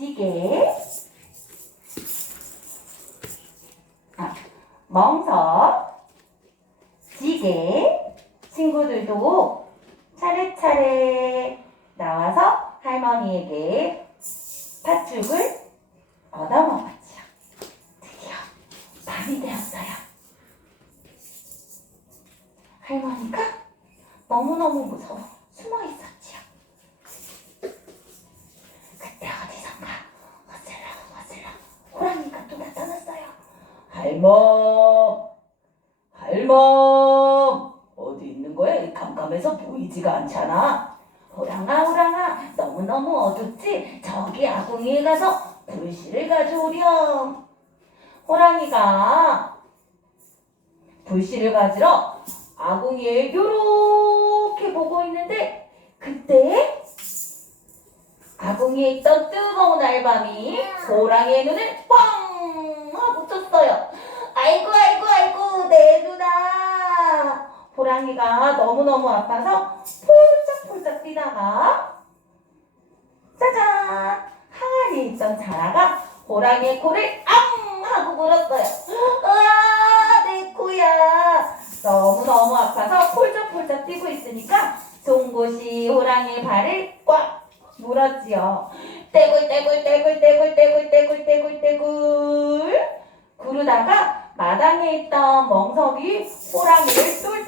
찌개, 아, 멍석, 찌개. 친구들도 차례차례 나와서 할머니에게 팥죽을 얻어먹었지요. 드디어 밤이 되었어요. 할머니가 너무너무 무서워 숨어 있었 할멈, 할멈, 어디 있는 거야? 이 깜깜해서 보이지가 않잖아. 호랑아, 호랑아, 너무너무 어둡지? 저기 아궁이에 가서 불씨를 가져오렴. 호랑이가 불씨를 가지러 아궁이에 요렇게 보고 있는데 그때 아궁이에 있던 뜨거운 알밤이 호랑이의 눈을 꽝 하고 쳤어요. 아이고 아이고 아이고 내 누나. 호랑이가 너무너무 아파서 폴짝폴짝 뛰다가 짜잔 항아리에 있던 자라가 호랑이의 코를 앙 하고 물었어요. 으아 내 코야. 너무너무 아파서 폴짝폴짝 뛰고 있으니까 송곳이 호랑이의 발을 꽉 물었지요. 떼굴 떼굴 떼굴 떼굴 떼굴 떼굴 떼굴 떼굴 구르다가 마당에 있던 멍석이 호랑이를 똘똘